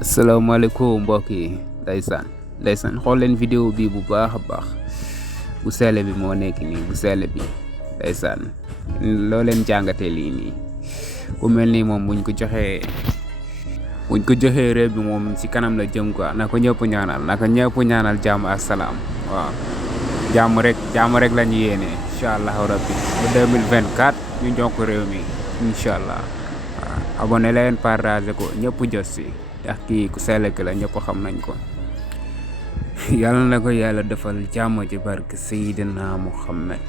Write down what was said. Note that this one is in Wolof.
asalaamaaleykum mbokk yi ndeysaan xool leen vidéo bi bu baax a baax bu sell bi moo nekk nii bu sell bi ndeysaan loo leen jàngatee lii nii ku mel nii moom buñ ko joxee réew bi moom ci kanam la jëm quoi na ko ñëpp ñaanal jàmm ak salaam waaw jàmm rek la ñu yéene incha allahu rabbi ba 2024 ñu jox ko réew mi incha allah waaw abonné leen partage ko ñëpp jot si ndax kii ku sell ki la ñëpp xam nañ ko yàlla na ko yàlla defal jàmm ji barke Seydina Muhammad